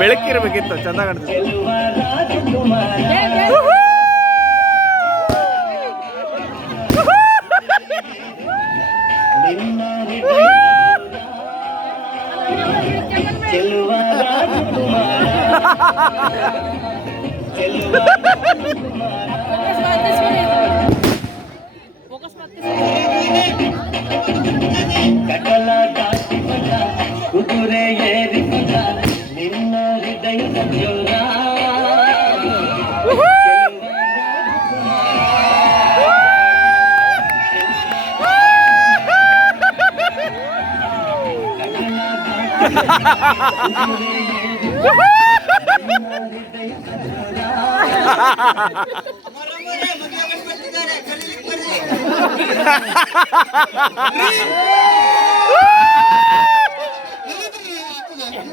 ಬೆಳಕಿರ್ಬೇಕಿತ್ತು, ಚಂದ ಕಾಣ್ತದೆ. ಕುದುರೆ ಏರಿಸಿದ ನಿನ್ನ ಹೃದಯದ ಜೋರ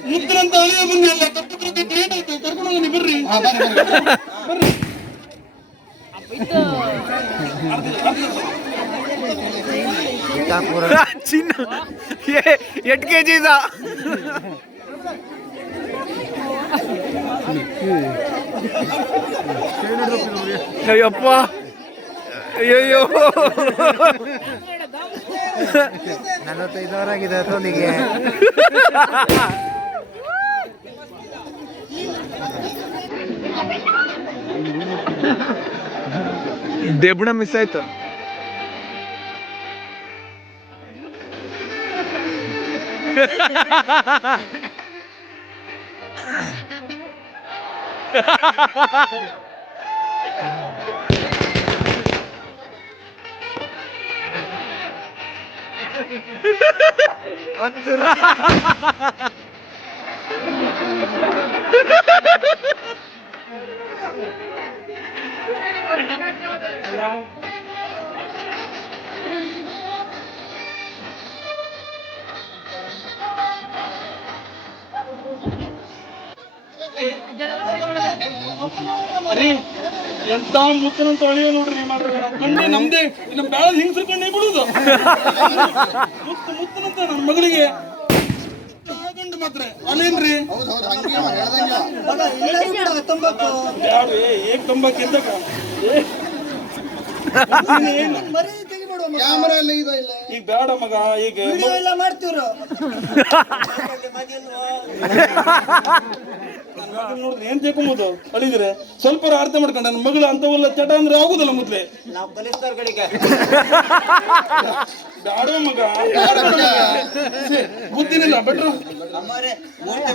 ಮುತ್ತರಂತ ಅಳಿಯ ಬಂದಿಲ್ಲ, ಕರ್ಕೊಂಡು ಬರ್ರಿ. ಚಿನ್ನ 8 kg ಇದ. ಅಯ್ಯಪ್ಪ, ಅಯ್ಯೋ 45 ಆಗಿದೆ ತೋನಿಗೆ. ದೇಬಣ ಮಿಸ್ ಆಯ್ತು. ಎಂತ ಮುತ್ತನಂತ ಅಳಿಯ ನೋಡ್ರಿ, ಕಣ್ಣೆ ನಮ್ದೇ, ನಮ್ ಬ್ಯಾಳ ಹಿಂಗ್ಸ್ರ ಕಣ್ಣೆ ಬಿಡುದು. ಮುತ್ತನಂತ ನನ್ನ ಮಗಳಿಗೆ ಗಂಡು ಮಾತ್ರ ಅಲ್ಲೇನ್ರಿ? ಏಕ್ ತಂಬಾಕು ಎದ್ದಕ ಕ್ಯಾಮರಾ ಎಲ್ಲ ಈಗ ಬೇಡ ಮಗ, ಈಗ ಮಾಡ್ತೀವ್ರ ನೋಡ್ರಿ ಏನ್ ತಿಳ್ಕೊಂಬೋದು ಅಳಿದ್ರೆ ಸ್ವಲ್ಪ ಅರ್ಥ ಮಾಡ್ಕೊಂಡ. ನನ್ನ ಮಗಳು ಅಂತವಲ್ಲ ಚಟ ಅಂದ್ರೆ ಆಗುದಲ್ಲ ಮೊದ್ಲೇ. ಬ್ಯಾಡ ಮಗ, ಬುದ್ಧಿನಿಲ್ಲ ಬೆಟ್ರು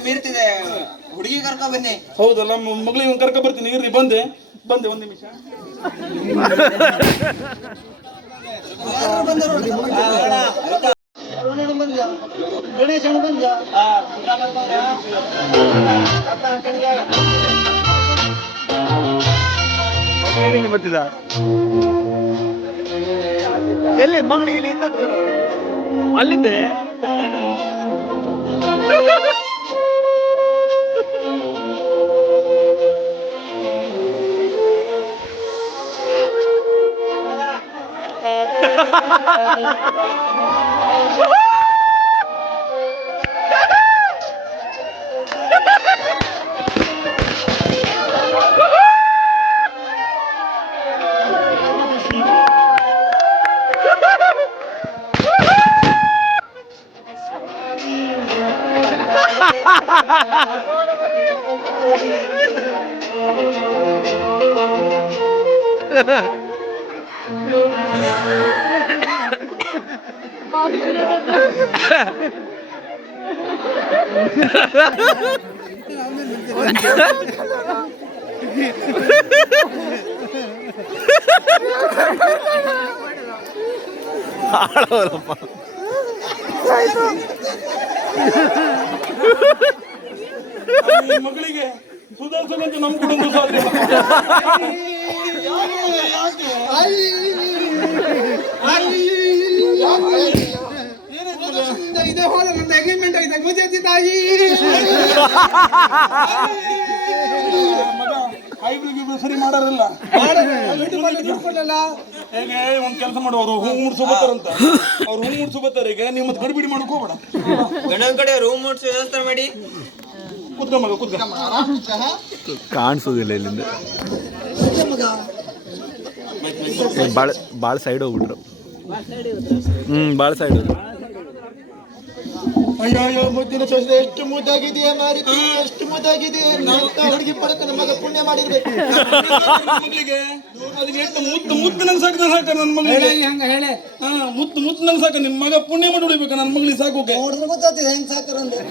ಮೀರ್ತಿದೆ. ಹುಡುಗಿ ಕರ್ಕ ಬನ್ನಿ. ಹೌದಲ್ಲ, ಮಗಳಿಗೆ ಕರ್ಕ ಬರ್ತೀನಿ ಇರ್ರಿ. ಬಂದೆ 1 ನಿಮಿಷ. ಗಣೇಶ ಬಂದ ಬರ್ತಿದ ಎಲ್ಲಿ ಮಂಗಳಿಗೆ ಅಲ್ಲಿಂದೆ. ಮಗಳಿಗೆ ಸುಧಾರಿಸಲಂತ ನಮ್ ಕುಟುಂಬ ಸಾಧ್ಯ. ಇದೇ ಹೋದ ನನ್ನ ಅಗ್ರಿಮೆಂಟ್ ಆಯ್ತಾ ಗೊತ್ತಾಯ್ತಿ ತಾಯಿ. ಮಗ ಇಬ್ರು ಸರಿ ಮಾಡಾರಲ್ಲ ಹೇಗೆ ಒಂದ್ ಕೆಲಸ ಮಾಡುವ ಅವರು ಹೂ ಮುಡ್ಸೋ ಬರ್ತಾರಂತ ಅವ್ರು ಹೂ ಮುಡ್ಸೋ ಬರ್ತಾರೆ ಈಗ ನೀವು ಮತ್ತೆ ಗಡಿಬಿಡಿ ಮಾಡಕ್ ಹೋಗ್ಬೇಡ ಗಂಡನ ಕಡೆ ರೂಮ್ ಮುಟ್ಸಿ ವ್ಯವಸ್ಥೆ ಮಾಡಿ ಕುತ್ಕ ಮಗ ಕುತ್ಕ ಕಾಣಿಸೋದಿಲ್ಲ ಇಲ್ಲಿಂದ ಭಾಳ ಸೈಡ್ ಹೋಗ್ಬಿಟ್ರು ಭಾಳ ಸೈಡ್ ಹೋದ್ರು ಅಯ್ಯೋ ಮುದ್ದಿನ ಸೊಸೆ ಎಷ್ಟು ಮುದ್ದಾಗಿದೆಯಾ ಮಾರಿತಿ ಎಷ್ಟು ಮುದ್ದಾಗಿದೆ ಹುಡುಗಿ ಪಡಕ ನಮಗ ಪುಣ್ಯ ಮಾಡಿರ್ಬೇಕು ಮಗಳಿಗೆ ಅದಕ್ಕೆ ಎಷ್ಟು ಮುತ್ತು ಮುತ್ತು ನಂಗೆ ಸಾಕ ನನ್ನ ಮಗಳಿಗೆ ಹಂಗ ಹೇಳೆ ಮುತ್ತು ಮುತ್ತು ನಂಗೆ ಸಾಕ ನಿಮ್ಮ ಮಗ ಪುಣ್ಯ ಮಾಡಿ ಉಳಿಬೇಕು ನನ್ನ ಮಗಳಿಗೆ ಸಾಕೋಕೆ ನೋಡಿದ್ರೆ ಗೊತ್ತಾಗ್ತದೆ ಹೆಂಗ್ ಸಾಕರಂದ್ರೆ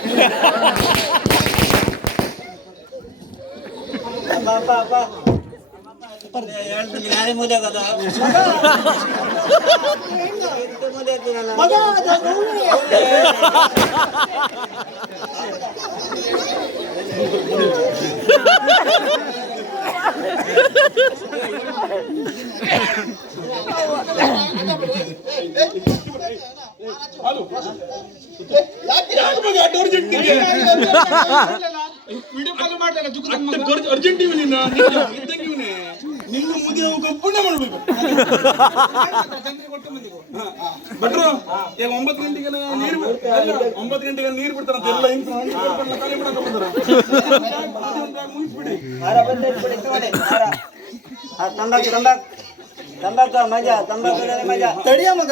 ಅರ್ಜೆಂಟ್ ನಿಮ್ಗೆ ಮುದಿ ಪುಣ್ಯ ಮಾಡ್ಬೇಕು ಭಟ್ರು ಈಗ 9 ಗಂಟೆಗೆ ನೀರು 9 ಗಂಟೆಗೆ ನೀರು ಬಿಡ್ತಾರಂತ ಎಲ್ಲ ಖಾಲಿ ಮಾಡಕ್ ಮುಗಿಸ್ಬಿಡಿ ತಂಬಾಕ ಮಜಾ ತಂಬಾಕು ಮಜಾ ತಡಿಯ ಮಗ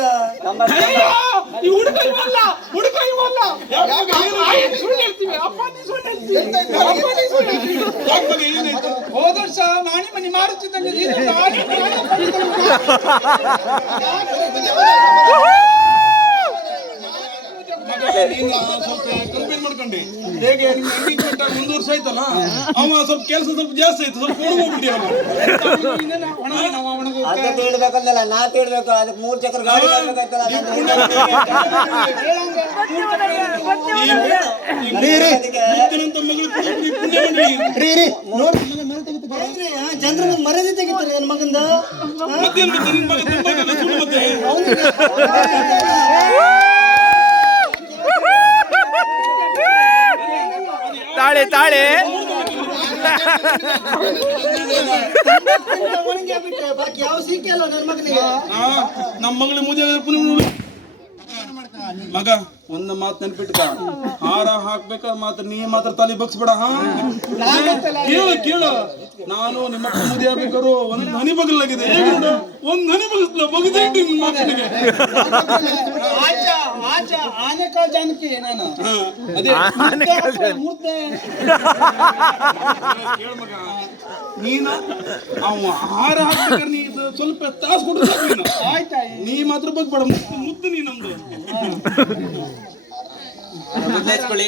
ಹೋದ ವರ್ಷ ಮಾಣಿ ಮನಿ ಮಾರುತ್ತಿದ್ದಂಗೆ ಸ್ವಲ್ಪ ಕಂಪೇರ್ ಮಾಡ್ಕೊಂಡಿ ಹೇಗೆ ನಿಮ್ಮ ಎಂಗೇಜ್ಮೆಂಟ್ ಆಗಿ 1 ವರ್ಷ ಆಯ್ತಲ್ಲ ಅವ ಸ್ವಲ್ಪ ಕೆಲಸ ಸ್ವಲ್ಪ ಜಾಸ್ತಿ ಆಯ್ತು ಸ್ವಲ್ಪ ಹೋಗ್ಬಿಟ್ಟಿ ಅದಕ್ಕೆ ಹೇಳ್ಬೇಕಂದಲ್ಲ ನಾ ತಿಳ್ಬೇಕು ಅದಕ್ಕೆ 3 ಚಕ್ರ ಗಾಡಿ ಬರ್ಬೇಕಾಯ್ತಲ್ಲ ಚಂದ್ರ ಮರ್ಯಾದೆ ತೆಗಿತಾರೆ ನನ್ನ ಮಗಂದ ತಾಳೆ ತಾಳೆ ಬಾಕಿ ಯಾವ ಸಿಕ್ಕಲ್ಲ ನನ್ನ ಮಗನಿಗೆ ನಮ್ಮ ಮಗಳಿಗೆ ಮುದಿ ಮಗ ಒಂದು ಮಾತು ನೆನ್ಪಿಟ್ಕ ಹಾರ ಹಾಕ್ಬೇಕಾದ್ರೆ ಮಾತ್ರ ನೀ ಮಾತ್ರ ತಲೆ ಬಗ್ಸ್ಬೇಡ ಕೇಳು ಕೇಳು ನಾನು ನಿಮ್ಮ ಮುದಿ ಆಗ್ಬೇಕಾದ್ರು ಒಂದ್ ಹನಿ ಬಗಲಾಗಿದೆ ಒಂದ್ ಹನಿ ಬಗಸ್ಲ ಬಗದೇ ಮಗನಿಗೆ ಆನೆಕಾಳು ಜಾನಕಿ ನಾನು ಅದೇ ಕೇಳ ಮಗ ನೀನ ಅವ ಹಾರ ಹಾಕ್ಬೇಕಾದ್ರೆ ನೀ ಸ್ವಲ್ಪ ತಾಸು ಕೊಟ್ಟು ಆಯ್ತಾ ನೀ ಮಾತ್ರ ಬಗ್ಬೇಡ ಮುದ್ದು ನೀ ನಮ್ದು ಬದಲಾಯಿಸ್ಕೊಳ್ಳಿ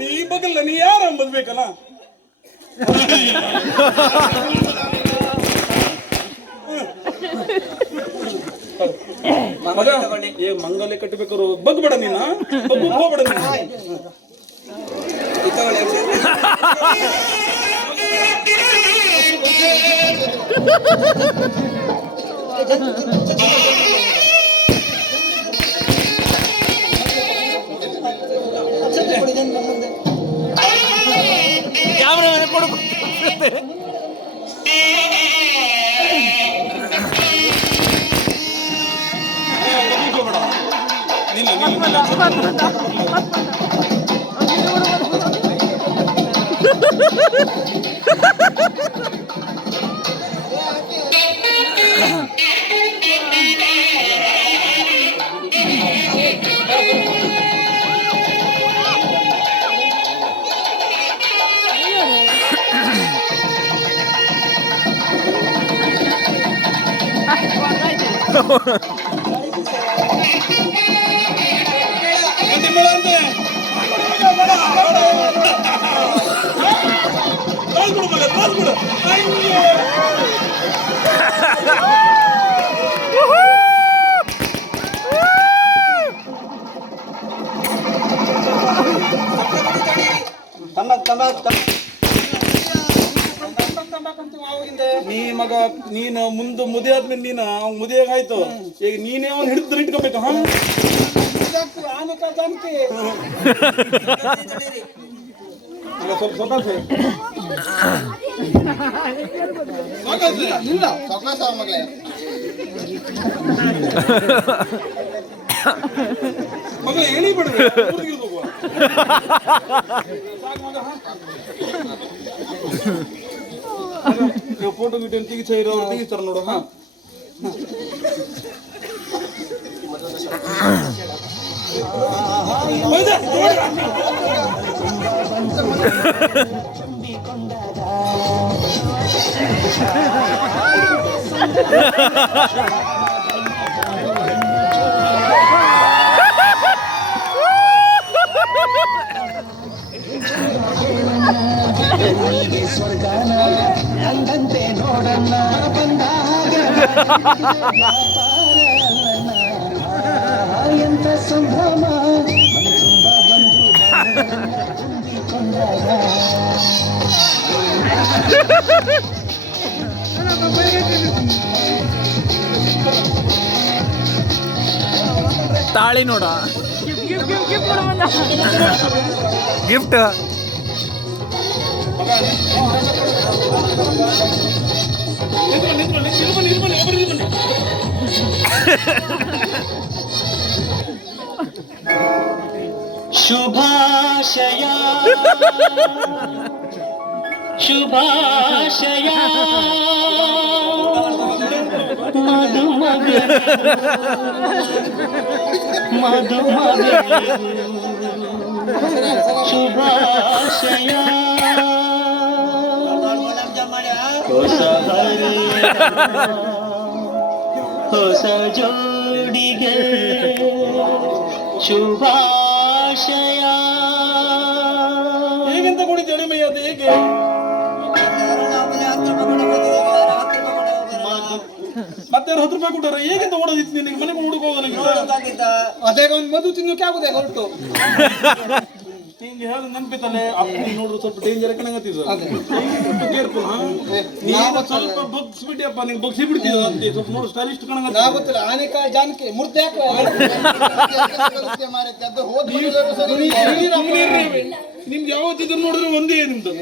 ನೀ ಬಗಲ್ಲ ನೀ ಯಾರ ಬದ್ಬೇಕಲ್ಲ ಮಗ ಏ ಮಂಗಲ್ಯ ಕಟ್ಟಬೇಕಾರು ಬಗ್ಬೇಡ ನೀನ ಹೋಗ್ಬೇಡ ನೀನು ಕ್ಯಾಮ್ರಾ ಕೊಡು ಮಗ ನೀನು ಮುಂದೆ ಮುದಿ ಆದ್ಮೇಲೆ ನೀನು ಅವ್ನ್ ಮುದಿಯಾಗ ಆಯ್ತು ಈಗ ನೀನೇ ಅವ್ನು ಹಿಡಿದ್ರೆ ಇಟ್ಕೋಬೇಕು. ಹಾ ಆನೆ ಜಾನಕಿ ಸ್ವಲ್ಪ ಸೊಕಾಸೆ ಇಲ್ಲ ಸೊಕಾಸ ಮಗಳೇ ಮಗ ಹೇಳಿ ಬಿಡ್ರಿ ಫೋಟೋ ಗಿಟೋ ತೆಗಿತಾ ಇರೋ ಅವ್ರು ತೆಗಿತಾರ ನೋಡು. ಹಾ ಸ್ವರ್ಗಾನ ಅಂದಂತೆ ನೋಡಣ್ಣ ಬಂದಾಗ ಎಂತ ಸಂಭ್ರಮ ತುಂಬ ಬಂದು ತುಂಬಿಕೊಂಡಾಗ ತಾಳಿ ನೋಡ ಗಿಫ್ಟ್ ಶುಭಾಶಯ ಶುಭಾಶಯ ಮಧುಮಗ ಮಧುಮಗ ಶುಭಾಶಯ ಹೊಸ ಹೊಸ ಜೋಡಿಗೆ ಶುಭಾಶಯ. ಹೇಗೆಂತ ಕುಡಿತೇನೆ ಮೈ ಅದು ಹೇಗೆ ಮತ್ತೆ 10 ರೂಪಾಯಿ ಕೊಟ್ಟಾರ ಹೇಗೆಂತ ಓಡೋದಿತ್ತು ನಿನಗೆ ಮನೆಗೆ ಹುಡುಗ ಅದೇ ಒಂದು ಮಧು ತಿನ್ನೋಕೆ ಆಗುದೇ ಹೊರಟು ಹಿಂಗೆ ಹೇಳಿ ನೆನಪಿತ್ತಲ್ಲೇ ಅಪ್ಪಿ ನೋಡ್ರು ಸ್ವಲ್ಪ ಡೇಂಜರ್ ಕಣಗತ್ತಿದ್ರು ಕೇರ್ಫುಲ್. ನೀನು ಸ್ವಲ್ಪ ಬಗ್ಸ್ಬಿಟ್ಟಿಯಪ್ಪ ನಿಂಗೆ ಬಗ್ಸಿ ಬಿಡ್ತಿದ್ದ ಅಂತೆ ಸ್ವಲ್ಪ ನೋಡು ಸ್ಟೈಲಿಸ್ಟ್ ಕಣಗತ್ತ ಗೊತ್ತಿಲ್ಲ ಆನೆಕ ಜಾನಕಿ ಮುರ್ದೆ ನಿಮ್ಗೆ ಯಾವತ್ತಿದ್ರು ನೋಡಿದ್ರು ಒಂದೇ ನಿಮ್ದು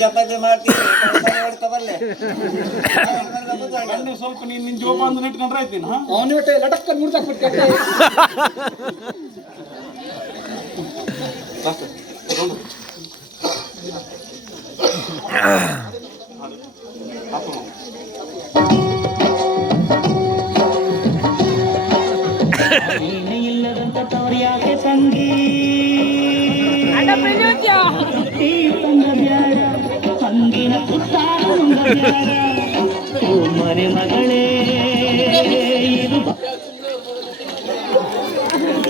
ಚಪಾತಿ ಮಾಡ್ತೀವಿ ಸ್ವಲ್ಪ ನೀನ್ ನಿನ್ ಜೋಪಾನ ಇಟ್ಕೊಂಡ್ರೆ ಆಯ್ತೀನಿ. ಹಾ ಅವನ ಹೊಟ್ಟೆ ಲಟಕ್ಕ ಮುರ್ದಾಕ್ಬಿಟ್ಟು ಇಲ್ಲದಂತ ತವರು ಯಾಕೆ ತಂಗಿ ತಂಗಿನ ಪುಟ್ಟ ಮನೆ ಮಗಳೇ